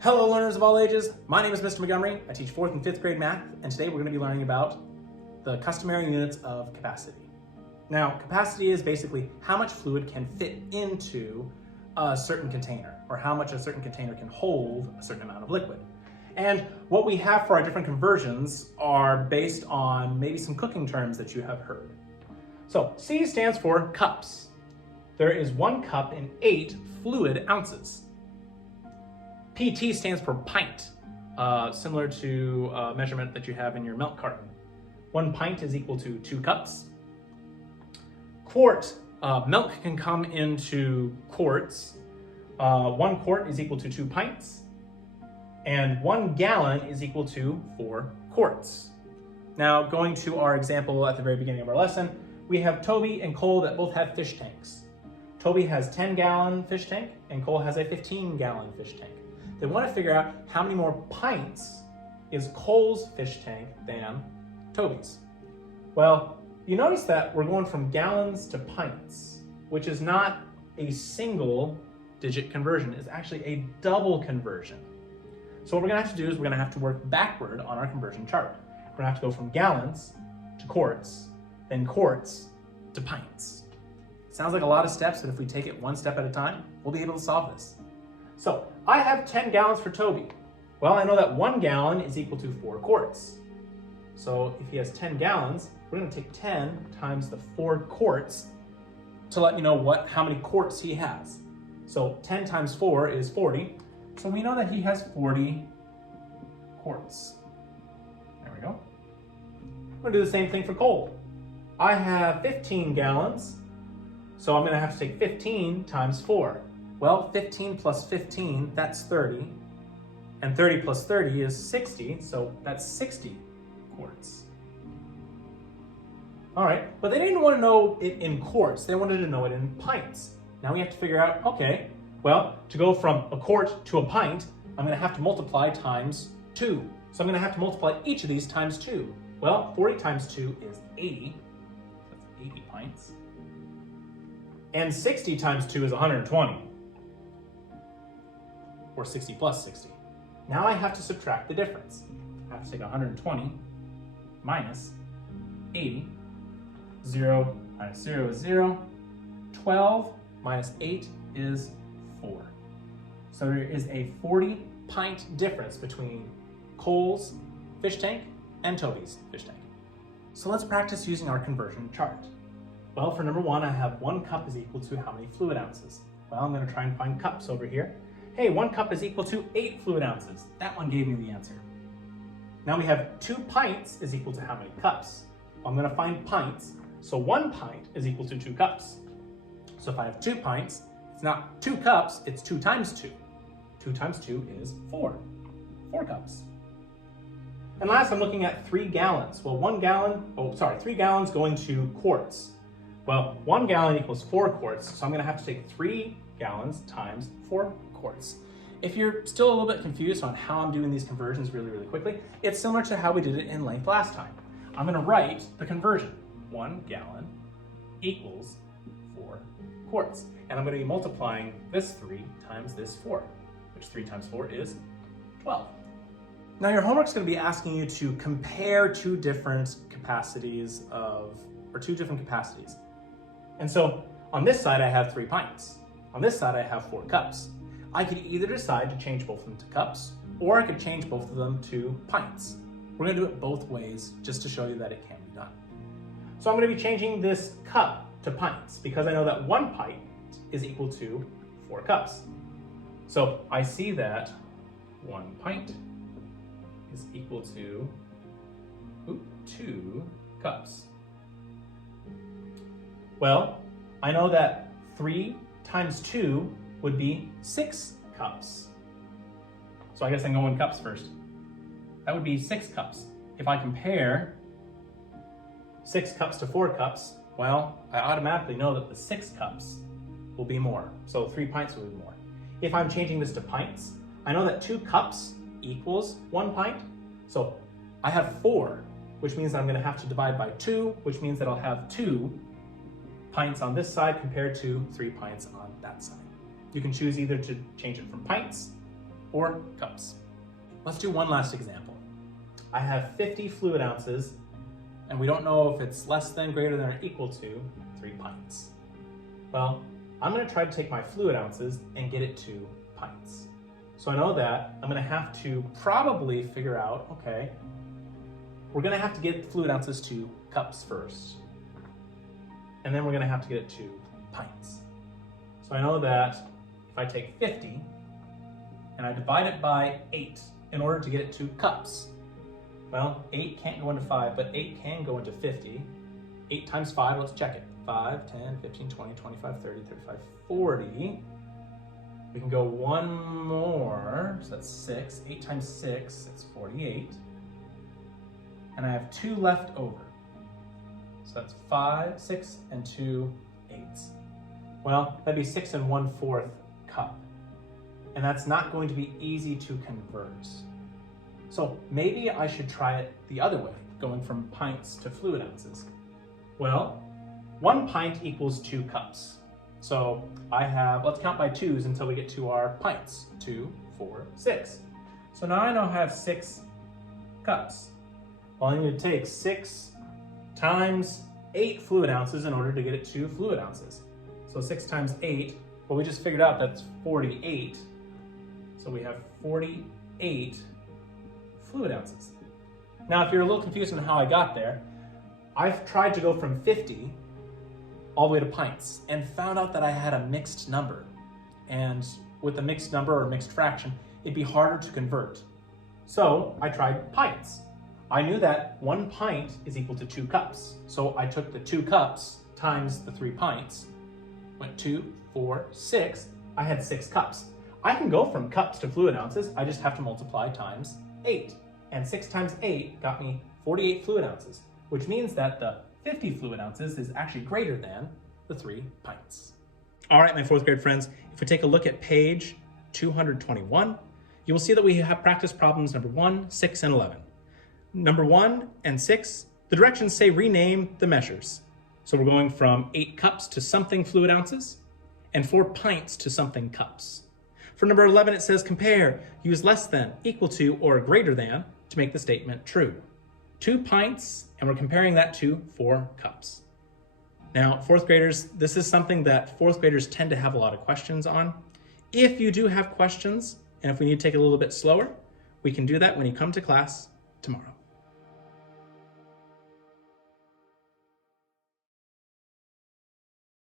Hello learners of all ages, my name is Mr. Montgomery. I teach 4th and 5th grade math, and today we're going to be learning about the customary units of capacity. Now, capacity is basically how much fluid can fit into a certain container, or how much a certain container can hold a certain amount of liquid. And what we have for our different conversions are based on maybe some cooking terms that you have heard. So C stands for cups. There is 1 cup in 8 fluid ounces. PT stands for pint, similar to a measurement that you have in your milk carton. 1 pint is equal to 2 cups. Quart, milk can come into quarts. 1 quart is equal to 2 pints. And 1 gallon is equal to 4 quarts. Now, going to our example at the very beginning of our lesson, we have Toby and Cole that both have fish tanks. Toby has a 10-gallon fish tank and Cole has a 15-gallon fish tank. They want to figure out how many more pints is Cole's fish tank than Toby's. Well, you notice that we're going from gallons to pints, which is not a single digit conversion. It's actually a double conversion. So what we're going to have to do is we're going to have to work backward on our conversion chart. We're going to have to go from gallons to quarts, then quarts to pints. Sounds like a lot of steps, but if we take it one step at a time, we'll be able to solve this. So I have 10 gallons for Toby. Well, I know that 1 gallon is equal to 4 quarts. So if he has 10 gallons, we're going to take 10 times the 4 quarts to let you know how many quarts he has. So 10 times 4 is 40. So we know that he has 40 quarts. There we go. I'm going to do the same thing for Cole. I have 15 gallons. So I'm going to have to take 15 times 4. Well, 15 plus 15, that's 30. And 30 plus 30 is 60, so that's 60 quarts. All right, but they didn't want to know it in quarts. They wanted to know it in pints. Now we have to figure out, okay, well, to go from a quart to a pint, I'm going to have to multiply times 2. So I'm going to have to multiply each of these times 2. Well, 40 times 2 is 80. That's 80 pints. And 60 times 2 is 120. Or 60 plus 60. Now I have to subtract the difference. I have to take 120 minus 80. 0 minus 0 is 0. 12 minus 8 is 4. So there is a 40 pint difference between Cole's fish tank and Toby's fish tank. So let's practice using our conversion chart. Well, for number 1, I have 1 cup is equal to how many fluid ounces? Well, I'm going to try and find cups over here. Hey, 1 cup is equal to 8 fluid ounces. That one gave me the answer. Now we have 2 pints is equal to how many cups? Well, I'm going to find pints. So 1 pint is equal to 2 cups. So if I have 2 pints, it's not 2 cups, it's 2 times 2. 2 times 2 is 4. 4 cups. And last, I'm looking at 3 gallons. Well, 3 gallons going to quarts. Well, 1 gallon equals 4 quarts, so I'm going to have to take 3 gallons times 4 quarts. If you're still a little bit confused on how I'm doing these conversions really quickly, it's similar to how we did it in length last time. I'm going to write the conversion. 1 gallon equals 4 quarts. And I'm going to be multiplying this 3 times this 4, which 3 times 4 is 12. Now your homework's going to be asking you to compare 2 different capacities. And so on this side I have 3 pints. On this side I have 4 cups. I could either decide to change both of them to cups, or I could change both of them to pints. We're going to do it both ways just to show you that it can be done. So I'm going to be changing this cup to pints because I know that 1 pint is equal to 4 cups. So I see that 1 pint is equal to 2 cups. Well, I know that 3 times 2 would be 6 cups. So I guess I'm going cups first. That would be 6 cups. If I compare 6 cups to 4 cups, well, I automatically know that the 6 cups will be more. So 3 pints will be more. If I'm changing this to pints, I know that 2 cups equals 1 pint. So I have 4, which means that I'm going to have to divide by 2, which means that I'll have 2 pints on this side compared to 3 pints on that side. You can choose either to change it from pints or cups. Let's do one last example. I have 50 fluid ounces, and we don't know if it's less than, greater than, or equal to 3 pints. Well, I'm going to try to take my fluid ounces and get it to pints. So I know that I'm going to have to probably figure out, okay, we're going to have to get fluid ounces to cups first, and then we're going to have to get it to pints. So I know that if I take 50 and I divide it by 8 in order to get it to cups, well, 8 can't go into 5, but 8 can go into 50. 8 times 5, let's check it. 5, 10, 15, 20, 25, 30, 35, 40. We can go one more, so that's 6. 8 times 6, that's 48. And I have 2 left over. So that's 5, 6, and 2 8s. Well, that'd be 6 1/4 cup. And that's not going to be easy to convert. So maybe I should try it the other way, going from pints to fluid ounces. Well, 1 pint equals 2 cups. So I have, let's count by 2s until we get to our pints. 2, 4, 6. So now I know I have 6 cups. Well, I need to take 6 times 8 fluid ounces in order to get it to fluid ounces. So 6 times 8, well, we just figured out that's 48. So we have 48 fluid ounces. Now, if you're a little confused on how I got there, I've tried to go from 50 all the way to pints and found out that I had a mixed number. And with a mixed number or mixed fraction, it'd be harder to convert. So I tried pints. I knew that 1 pint is equal to 2 cups. So I took the 2 cups times the 3 pints, went 2, 4, 6, I had 6 cups. I can go from cups to fluid ounces, I just have to multiply times 8. And 6 times 8 got me 48 fluid ounces, which means that the 50 fluid ounces is actually greater than the 3 pints. All right, my 4th grade friends, if we take a look at page 221, you will see that we have practice problems number 1, 6, and 11. Number 1 and 6, the directions say rename the measures. So we're going from 8 cups to something fluid ounces, and 4 pints to something cups. For number 11, it says compare, use less than, equal to, or greater than to make the statement true. 2 pints, and we're comparing that to 4 cups. Now, 4th graders, this is something that 4th graders tend to have a lot of questions on. If you do have questions, and if we need to take it a little bit slower, we can do that when you come to class tomorrow.